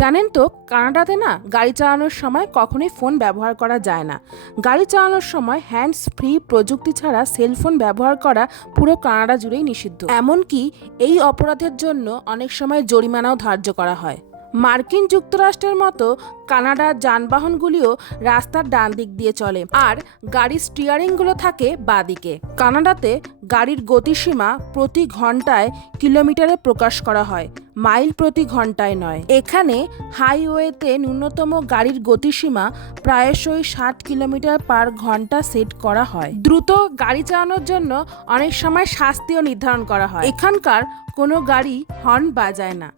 জানেন তো, কানাডাতে না গাড়ি চালানোর সময় কখনোই ফোন ব্যবহার করা যায় না। গাড়ি চালানোর সময় হ্যান্ডস ফ্রি প্রযুক্তি ছাড়া সেলফোন ব্যবহার করা পুরো কানাডা জুড়েই নিষিদ্ধ। এমনকি এই অপরাধের জন্য অনেক সময় জরিমানাও ধার্য করা হয়। মার্কিন যুক্তরাষ্ট্রের মতো কানাডার যানবাহনগুলিও রাস্তার ডান দিক দিয়ে চলে আর গাড়ির স্টিয়ারিংগুলো থাকে বাদিকে কানাডাতে গাড়ির গতিসীমা প্রতি ঘন্টায় কিলোমিটারে প্রকাশ করা হয়। মাইল প্রতি ঘন্টায় নয়। এখানে হাইওয়েতে ন্যূনতম গাড়ির গতিসীমা প্রায়শই ষাট কিলোমিটার পার ঘণ্টা সেট করা হয়। দ্রুত গাড়ি চালানোর জন্য অনেক সময় শাস্তিও নির্ধারণ করা হয়। এখানকার কোনো গাড়ি হর্ন বাজায় না,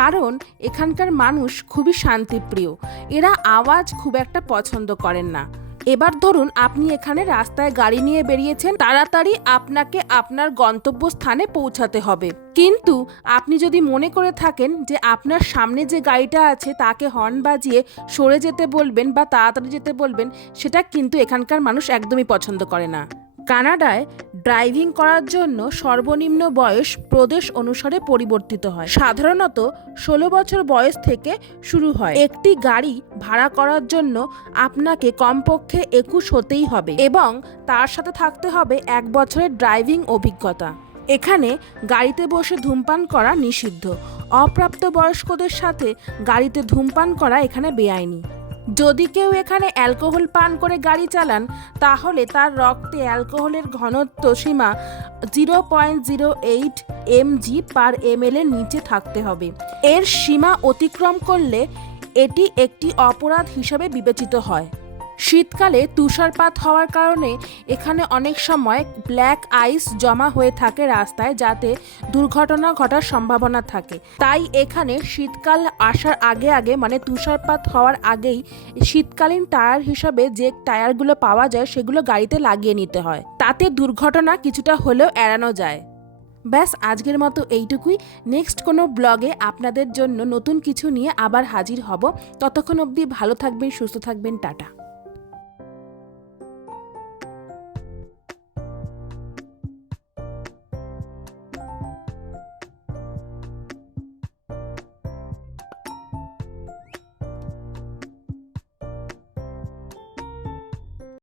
কারণ এখানকার মানুষ খুবই শান্তিপ্রিয়। এরা আওয়াজ খুব একটা পছন্দ করেন না। এবার ধরুন আপনি এখানে রাস্তায় গাড়ি নিয়ে বেরিয়েছেন, তাড়াতাড়ি আপনাকে আপনার গন্তব্যস্থানে পৌঁছাতে হবে। কিন্তু আপনি যদি মনে করে থাকেন যে আপনার সামনে যে গাড়িটা আছে তাকে হর্ন বাজিয়ে সরে যেতে বলবেন বা তাড়াতাড়ি যেতে বলবেন, সেটা কিন্তু এখানকার মানুষ একদমই পছন্দ করে না। কানাডায় ড্রাইভিং করার জন্য সর্বনিম্ন বয়স প্রদেশ অনুসারে পরিবর্তিত হয়। সাধারণত ষোলো বছর বয়স থেকে শুরু হয়। একটি গাড়ি ভাড়া করার জন্য আপনাকে কমপক্ষে একুশ হতেই হবে এবং তার সাথে থাকতে হবে এক বছরের ড্রাইভিং অভিজ্ঞতা। এখানে গাড়িতে বসে ধূমপান করা নিষিদ্ধ। অপ্রাপ্তবয়স্কদের সাথে গাড়িতে ধূমপান করা এখানে বেআইনি। যদি কেউ এখানে অ্যালকোহল পান করে গাড়ি চালান, তাহলে তার রক্তে অ্যালকোহলের ঘনত্ব সীমা zero point zero eight mg per M এর নিচে থাকতে হবে। এর সীমা অতিক্রম করলে এটি একটি অপরাধ হিসাবে বিবেচিত হয়। শীতকালে তুষারপাত হওয়ার কারণে এখানে অনেক সময় ব্ল্যাক আইস জমা হয়ে থাকে রাস্তায় যাতে দুর্ঘটনা ঘটার সম্ভাবনা থাকে। তাই এখানে শীতকাল আসার আগে আগে মানে তুষারপাত হওয়ার আগেই শীতকালীন টায়ার হিসাবে যে টায়ারগুলো পাওয়া যায় সেগুলো গাড়িতে লাগিয়ে নিতে হয়। তাতে দুর্ঘটনা কিছুটা হলেও এড়ানো যায়। ব্যাস, আজকের মতো এইটুকুই। নেক্সট কোনো ব্লগে আপনাদের জন্য নতুন কিছু নিয়ে আবার হাজির হব। ততক্ষণ অবধি ভালো থাকবেন, সুস্থ থাকবেন, টাটা।